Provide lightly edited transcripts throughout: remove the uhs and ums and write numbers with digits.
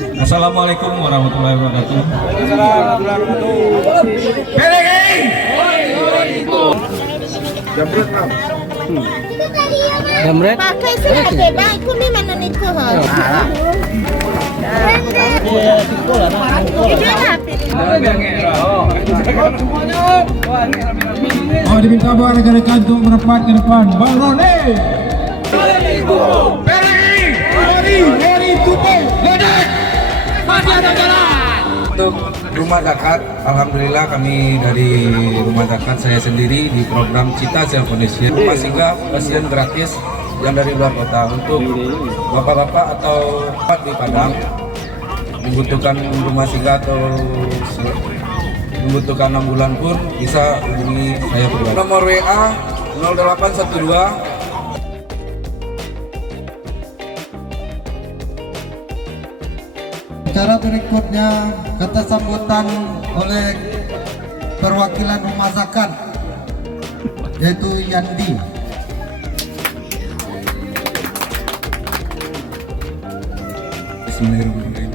Assalamualaikum warahmatullahi wabarakatuh. Jamret. Pakai sila beba, aku ni mana ni ko ha. Oh, diminta buat rekan-rekan untuk merapat ke depan. Bang Roni. Untuk rumah zakat, alhamdulillah kami dari rumah zakat saya sendiri di program Cita Self Foundation rumah singgah pasien gratis yang dari luar kota untuk bapak-bapak atau di Padang membutuhkan rumah singgah atau membutuhkan 6 bulan pun bisa hubungi saya pribadi. Nomor WA 0812. Acara berikutnya kata sambutan oleh perwakilan rumah zakat yaitu Yandi. Bismillahirrahmanirrahim.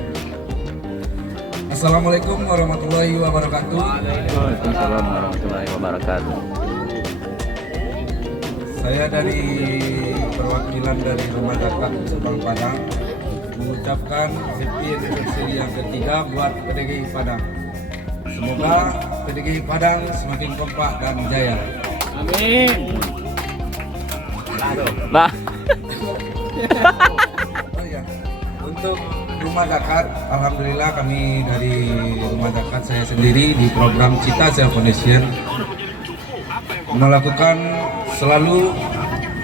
Assalamualaikum warahmatullahi wabarakatuh. Waalaikumsalam warahmatullahi wabarakatuh. Saya dari perwakilan dari rumah zakat Subang Padang mengucapkan happy anniversary yang ketiga buat PDGI Padang. Semoga PDGI Padang semakin kompak dan jaya. Amin. Bah. Oh ya, untuk rumah zakat, alhamdulillah kami dari rumah zakat saya sendiri di program Cita Self Foundation melakukan selalu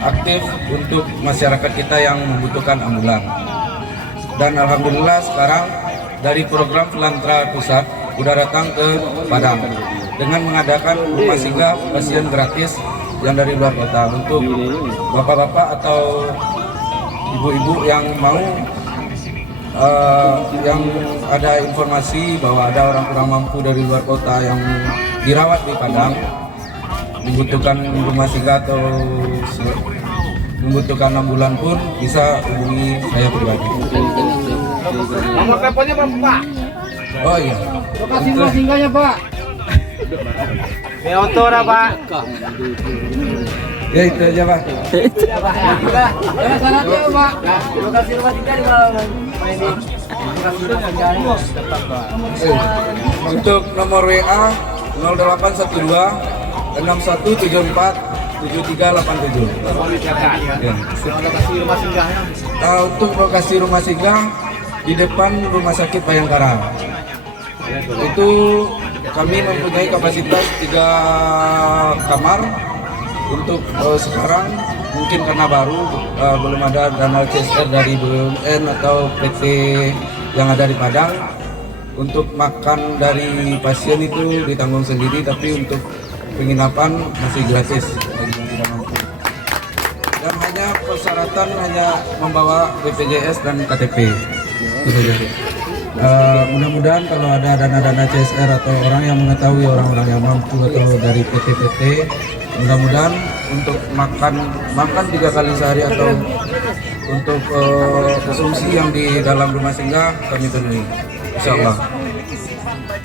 aktif untuk masyarakat kita yang membutuhkan ambulan. Dan alhamdulillah sekarang dari program Pelantra Pusat sudah datang ke Padang dengan mengadakan rumah singgah pasien gratis yang dari luar kota untuk bapak-bapak atau ibu-ibu yang mau yang ada informasi bahwa ada orang kurang mampu dari luar kota yang dirawat di Padang membutuhkan rumah singgah atau membutuhkan 6 bulan pun bisa hubungi saya pribadi. Nomor teleponnya Pak. Oh iya. Lokasi rumah singgahnya Pak. Auto dah Pak. Ya itu aja Pak. Udah. Jangan salah dia Pak. Lokasi rumah singgah di mana? Untuk nomor WA 0812 6174 7387. Ya. Lokasi rumah singgahnya. Untuk lokasi rumah singgah di depan Rumah Sakit Bayangkara. Itu kami mempunyai kapasitas 3 kamar. Untuk sekarang mungkin karena baru belum ada dana CSR dari BUMN atau PT yang ada di Padang. Untuk makan dari pasien itu ditanggung sendiri, tapi untuk penginapan masih gratis bagi yang tidak mampu. Dan hanya persyaratan hanya membawa BPJS dan KTP. Itu saja. Mudah-mudahan kalau ada dana-dana CSR atau orang yang mengetahui orang-orang yang mampu atau dari PT-PT, mudah-mudahan untuk makan 3 kali sehari atau untuk konsumsi yang di dalam rumah singgah kami penuhi. Insyaallah.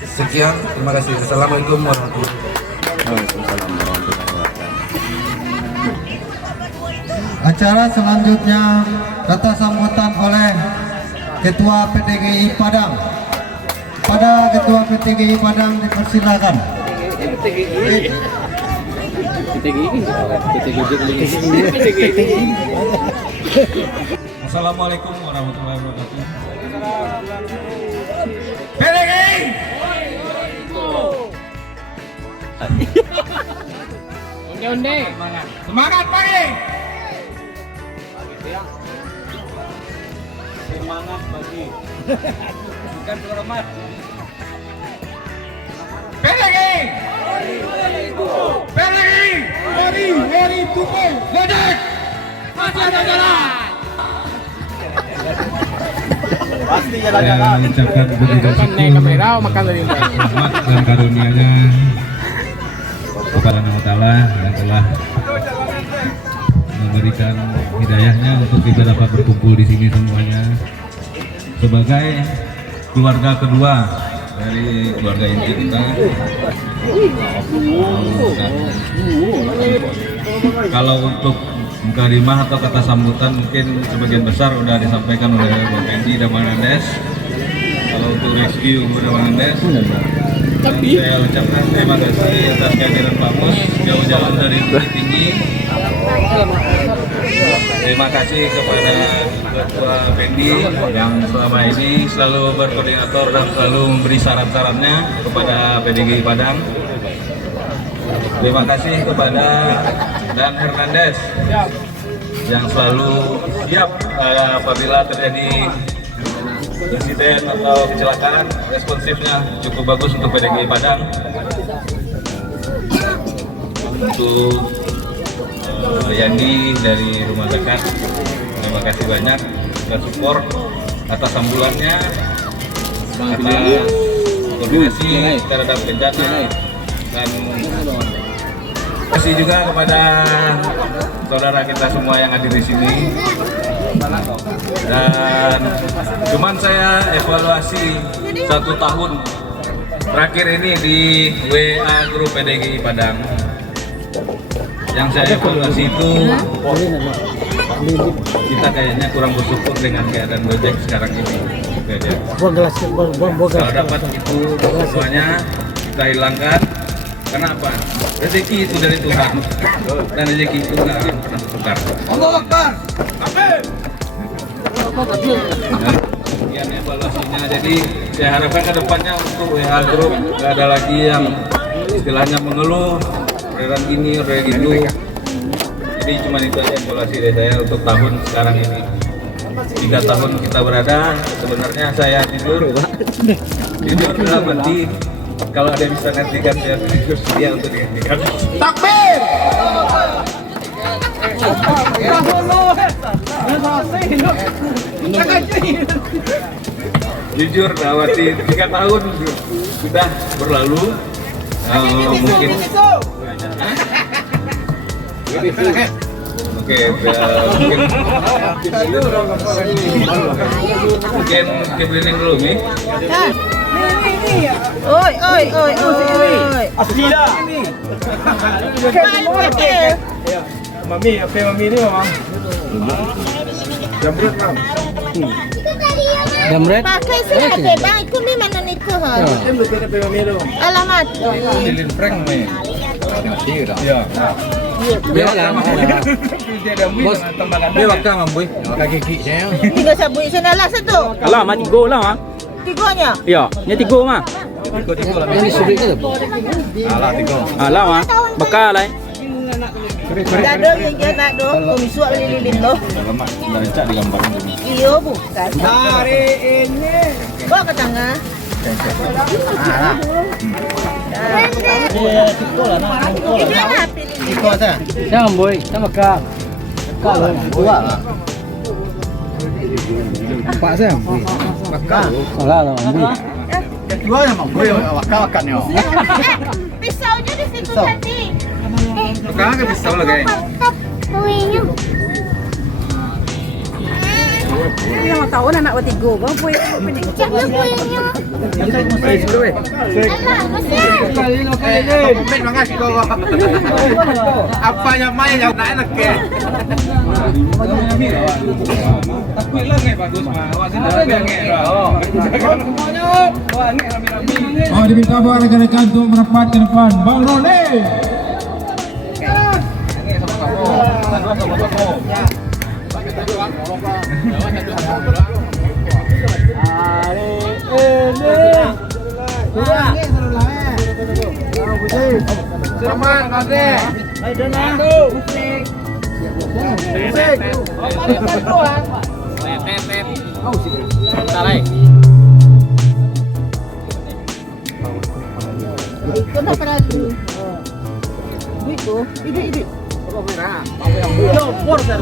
Sekian, terima kasih. Assalamualaikum warahmatullahi wabarakatuh. Waalaikumsalam warahmatullahi wabarakatuh. Acara selanjutnya kata sambutan oleh Ketua PTGI Padang. Pada Ketua PTGI Padang dipersilakan. Assalamualaikum warahmatullahi wabarakatuh. Onde. Semangat pagi. Semangat pagi. Bukan selamat. PDGI. PDGI. Hari tukul. Ledek. Masih ada jalan. Pasti Saya jalan-jalan. mengucapkan begitu kamera makan dari rahmat dan karunia-Nya kepada Allah Ta'ala yang telah memberikan hidayahnya untuk kita dapat berkumpul di sini semuanya sebagai keluarga kedua dari keluarga inti kita. Kalau untuk mukadimah atau kata sambutan mungkin sebagian besar udah disampaikan oleh Bang Fendi dan Bang Andes. Kalau untuk rescue Bang Andes, saya ucapkan terima kasih atas kehadiran Pak Mus jauh-jauh dari Bukit Tinggi. Terima kasih kepada Ketua Fendi yang selama ini selalu berkoordinator dan selalu memberi saran-sarannya kepada PDGI Padang. Terima kasih kepada Dan Hernandez yang selalu siap apabila terjadi insiden atau kecelakaan, responsifnya cukup bagus untuk PDGI Padang. Untuk Yandi dari Rumah Zakat, terima kasih banyak dan support atas ambulannya, atas koordinasi terhadap bencana, dan terima kasih juga kepada saudara kita semua yang hadir di sini. Dan cuman saya evaluasi 1 tahun terakhir ini di WA grup PDGI Padang. Yang saya evaluasi itu kita kayaknya kurang bersyukur dengan keadaan Gojek sekarang ini. Kalau dapat itu semuanya kita hilangkan. Kenapa? Rezeki itu dari Tuhan dan rezeki itu nggak akan pernah bertukar. Allah Akbar. Sekian evaluasinya. Jadi saya harapkan ke depannya untuk WA Group nggak ada lagi yang istilahnya mengeluh orderan gini, orderan gitu. Jadi cuma itu aja evaluasi dari saya untuk tahun sekarang ini. 3 tahun kita berada, sebenarnya saya tidur dalam hati. Kalau ada yang bisa gantikan saya tidur sedia untuk dihentikan. Takbir. Jujur Dawati 3 tahun sudah berlalu. Mungkin mungkin kebelining dulu nih. Oi. Asli dah. Mami, apa mami ni memang? Jamret kan? Pakai sih bang, ikut ni mana ni kau ha? Em lupa apa mami tu. Alamat. Lilin prank nih. Ya. Bos, dia waktu mamboy. Kaki kiki saya. Tiga sabun sana lah satu. Alah, mah 3 lah mah. Tiganya. Ya, nya 3 mah. Ini sulit ke? Alah 3. Alah mah. Bekal lah. Gado yang dia nak do, komisuak lilin do. Lama, dah cak digambar. Iyo bukan. Hari ini. Bawa ke tengah. Ini lah pilih. Jangan boy, jangan bekal. Pak Sam. Alah lah, ambil. Dua memang boleh wakal-wakal ni. Pisaunya di situ tadi. Sekarang kan pisau lah guys. Kuihnya. Yang tahu anak buat 3 bang punya Jangan kuihnya. Komen mangas kau. Apa yang main yang nak nak ke? Takut lah nggak bagus mah. Awak sih dah nggak. Oh, diminta buat rekan-rekan untuk merapat ke depan. Bang Rone. Selamat kasih. Kenapa lagi? Duit tu, ini. Yo, por ser